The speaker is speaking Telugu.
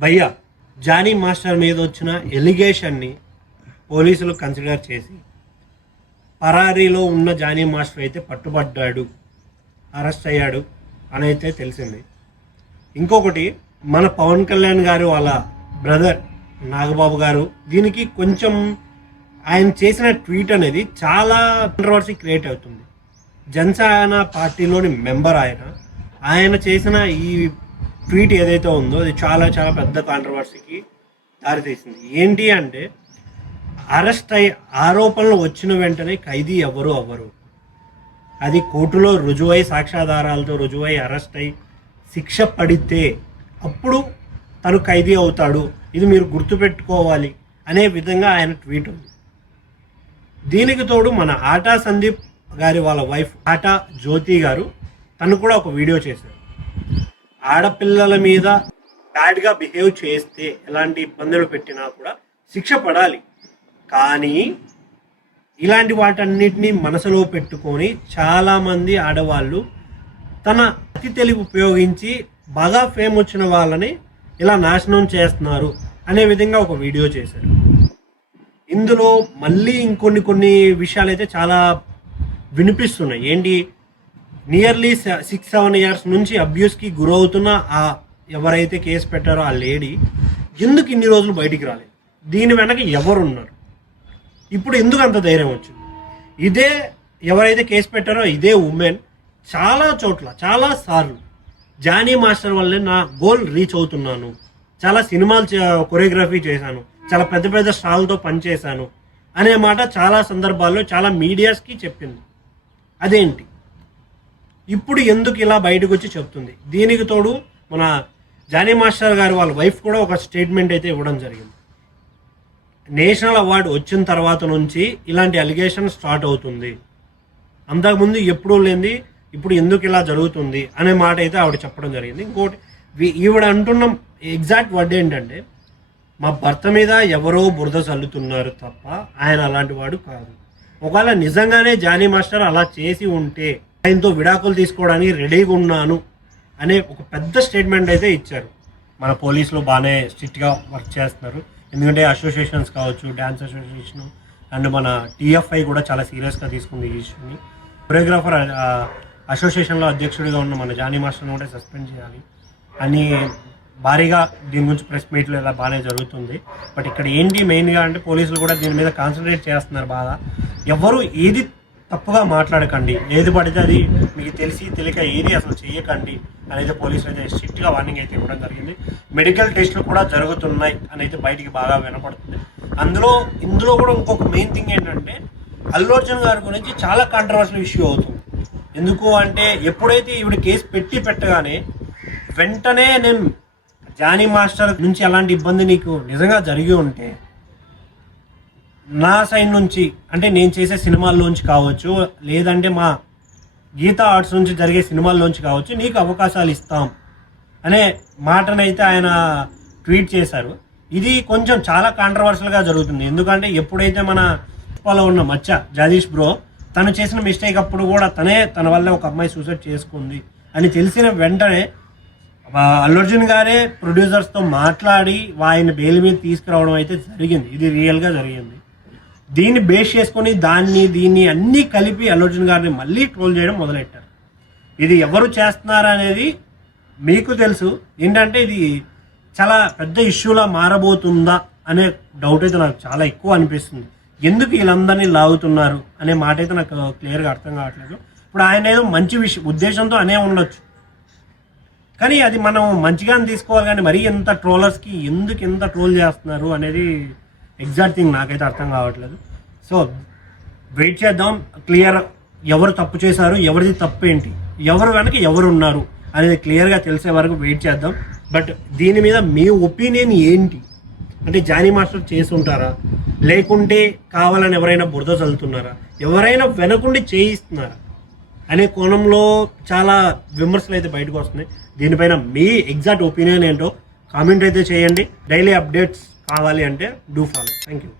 భయ్యా జానీ మాస్టర్ మీద వచ్చిన ఎలిగేషన్ని పోలీసులు కన్సిడర్ చేసి పరారీలో ఉన్న జానీ మాస్టర్ అయితే పట్టుబడ్డాడు అరెస్ట్ అయ్యాడు అని అయితే తెలిసింది. ఇంకొకటి మన పవన్ కళ్యాణ్ గారు వాళ్ళ బ్రదర్ నాగబాబు గారు దీనికి కొంచెం ఆయన చేసిన ట్వీట్ అనేది చాలా కాంట్రవర్సీ క్రియేట్ అవుతుంది. జనసేన పార్టీలోని మెంబర్ ఆయన ఆయన చేసిన ఈ ట్వీట్ ఏదైతే ఉందో అది చాలా చాలా పెద్ద కాంట్రవర్సీకి దారితీసింది. ఏంటి అంటే అరెస్ట్ అయ్యి ఆరోపణలు వచ్చిన వెంటనే ఖైదీ ఎవరు అవ్వరు. అది కోర్టులో రుజువై సాక్ష్యాధారాలతో రుజువై అరెస్ట్ అయి శిక్ష పడితే అప్పుడు తను ఖైదీ అవుతాడు. ఇది మీరు గుర్తుపెట్టుకోవాలి అనే విధంగా ఆయన ట్వీట్ ఉంది. దీనికి తోడు మన ఆటా సందీప్ గారి వాళ్ళ వైఫ్ ఆటా జ్యోతి గారు తను కూడా ఒక వీడియో చేశారు. ఆడపిల్లల మీద బ్యాడ్గా బిహేవ్ చేస్తే ఎలాంటి ఇబ్బందులు పెట్టినా కూడా శిక్ష పడాలి. కానీ ఇలాంటి వాటన్నిటిని మనసులో పెట్టుకొని చాలామంది ఆడవాళ్ళు తన అతి తెలివి ఉపయోగించి బాగా ఫేమ్ వచ్చిన వాళ్ళని ఇలా నాశనం చేస్తున్నారు అనే విధంగా ఒక వీడియో చేశారు. ఇందులో మళ్ళీ ఇంకొన్ని కొన్ని విషయాలు అయితే చాలా వినిపిస్తున్నాయి. ఏంటి? నియర్లీ సిక్స్ సెవెన్ ఇయర్స్ నుంచి అబ్యూస్కి గురవుతున్న ఆ ఎవరైతే కేసు పెట్టారో ఆ లేడీ ఎందుకు ఇన్ని రోజులు బయటికి రాలేదు? దీని వెనక ఎవరున్నారు? ఇప్పుడు ఎందుకు అంత ధైర్యం వచ్చింది? ఇదే ఎవరైతే కేసు పెట్టారో ఇదే ఉమెన్ చాలా చోట్ల చాలా సార్లు జానీ మాస్టర్ వల్లే నా గోల్ రీచ్ అవుతున్నాను. చాలా సినిమాలు కొరియోగ్రఫీ చేశాను. చాలా పెద్ద పెద్ద స్టాల్తో పనిచేశాను. అనే మాట చాలా సందర్భాల్లో చాలా మీడియాస్కి చెప్పింది. అదేంటి? ఇప్పుడు ఎందుకు ఇలా బయటకు వచ్చి చెప్తుంది? దీనికి తోడు మన జానీ మాస్టర్ గారు వాళ్ళ వైఫ్ కూడా ఒక స్టేట్మెంట్ అయితే ఇవ్వడం జరిగింది. నేషనల్ అవార్డు వచ్చిన తర్వాత నుంచి ఇలాంటి అలిగేషన్ స్టార్ట్ అవుతుంది. అంతకుముందు ఎప్పుడూ లేనిది ఇప్పుడు ఎందుకు ఇలా జరుగుతుంది అనే మాట అయితే ఆవిడ చెప్పడం జరిగింది. ఇంకోటి ఈవిడ అంటున్న ఎగ్జాక్ట్ వర్డ్ ఏంటంటే మా భర్త మీద ఎవరో బురద చల్లుతున్నారు తప్ప ఆయన అలాంటి వాడు కాదు. ఒకవేళ నిజంగానే జానీ మాస్టర్ అలా చేసి ఉంటే ఆయనతో విడాకులు తీసుకోవడానికి రెడీగా ఉన్నాను అనే ఒక పెద్ద స్టేట్మెంట్ అయితే ఇచ్చారు. మన పోలీసులు బాగానే స్ట్రిక్ట్గా వర్క్ చేస్తున్నారు. ఎందుకంటే అసోసియేషన్స్ కావచ్చు డ్యాన్స్ అసోసియేషన్ అండ్ మన టీఎఫ్ఐ కూడా చాలా సీరియస్గా తీసుకుంది ఈ ఇష్యూని. కొరియోగ్రాఫర్ అసోసియేషన్లో అధ్యక్షుడిగా ఉన్న మన జానీ మాస్టర్ని కూడా సస్పెండ్ చేయాలి అని భారీగా దీని గురించి ప్రెస్ మీట్లు ఇలా బాగానే జరుగుతుంది. బట్ ఇక్కడ ఏంటి మెయిన్గా అంటే పోలీసులు కూడా దీని మీద కాన్సన్ట్రేట్ చేస్తున్నారు బాగా. ఎవరు ఏది తప్పుగా మాట్లాడకండి. ఏది పడితే అది మీకు తెలిసి తెలియక ఏది అసలు చేయకండి అనేది పోలీసులు అయితే స్ట్రిక్ట్గా వార్నింగ్ అయితే ఇవ్వడం జరిగింది. మెడికల్ టెస్టులు కూడా జరుగుతున్నాయి అని అయితే బయటికి బాగా వినపడుతుంది. అందులో ఇందులో కూడా ఇంకొక మెయిన్ థింగ్ ఏంటంటే అల్లు అర్జున్ గారి గురించి చాలా కాంట్రవర్షియల్ ఇష్యూ అవుతుంది. ఎందుకు అంటే ఎప్పుడైతే ఈవిడ కేసు పెట్టి పెట్టగానే వెంటనే నేను జానీ మాస్టర్ నుంచి అలాంటి ఇబ్బంది నీకు నిజంగా జరిగి ఉంటే నా సైడ్ నుంచి అంటే నేను చేసే సినిమాల్లోంచి కావచ్చు లేదంటే మా గీతా ఆర్ట్స్ నుంచి జరిగే సినిమాల్లోంచి కావచ్చు నీకు అవకాశాలు ఇస్తాం అనే మాటనైతే ఆయన ట్వీట్ చేశారు. ఇది కొంచెం చాలా కాంట్రవర్షియల్గా జరుగుతుంది. ఎందుకంటే ఎప్పుడైతే మన లో ఉన్న మచ్చ జగదీష్ బ్రో తను చేసిన మిస్టేక్ అప్పుడు కూడా తనే తన వల్ల ఒక అమ్మాయి సూసైడ్ చేసుకుంది అని తెలిసిన వెంటనే అల్లుర్జున్ అల్లు అర్జున్ గారే ప్రొడ్యూసర్స్తో మాట్లాడి ఆయన బెయిల్ మీద తీసుకురావడం అయితే జరిగింది. ఇది రియల్గా జరిగింది. దీన్ని బేస్ చేసుకొని దాన్ని దీన్ని అన్నీ కలిపి అల్లుర్జున్ గారిని మళ్ళీ ట్రోల్ చేయడం మొదలెట్టారు. ఇది ఎవరు చేస్తున్నారు అనేది మీకు తెలుసు. ఏంటంటే ఇది చాలా పెద్ద ఇష్యూలా మారబోతుందా అనే డౌట్ అయితే నాకు చాలా ఎక్కువ అనిపిస్తుంది. ఎందుకు వీళ్ళందరినీ లాగుతున్నారు అనే మాట అయితే నాకు క్లియర్గా అర్థం కావట్లేదు. ఇప్పుడు ఆయన ఏదో మంచి విషయం ఉద్దేశంతో అనే ఉండొచ్చు. కానీ అది మనం మంచిగానే తీసుకోవాలి కానీ మరీ ఎంత ట్రోలర్స్కి ఎందుకు ఎంత ట్రోల్ చేస్తున్నారు అనేది ఎగ్జాక్ట్ థింగ్ నాకైతే అర్థం కావట్లేదు. సో వెయిట్ చేద్దాం. క్లియర్ ఎవరు తప్పు చేశారు ఎవరిది తప్పు ఏంటి ఎవరు వెనక ఎవరు ఉన్నారు అనేది క్లియర్గా తెలిసే వరకు వెయిట్ చేద్దాం. బట్ దీని మీద మీ ఒపీనియన్ ఏంటి? అంటే జానీ మాస్టర్ చేసి ఉంటారా లేకుంటే కావాలని ఎవరైనా బురద చల్లుతున్నారా? ఎవరైనా వెనకుండి చేయిస్తున్నారా? అనే కోణంలో చాలా విమర్శలు అయితే బయటకు వస్తున్నాయి. దీనిపైన మీ ఎగ్జాక్ట్ ఒపీనియన్ ఏంటో కామెంట్ అయితే చేయండి. డైలీ అప్డేట్స్ కావాలి అంటే డూ ఫాలో థ్యాంక్ యూ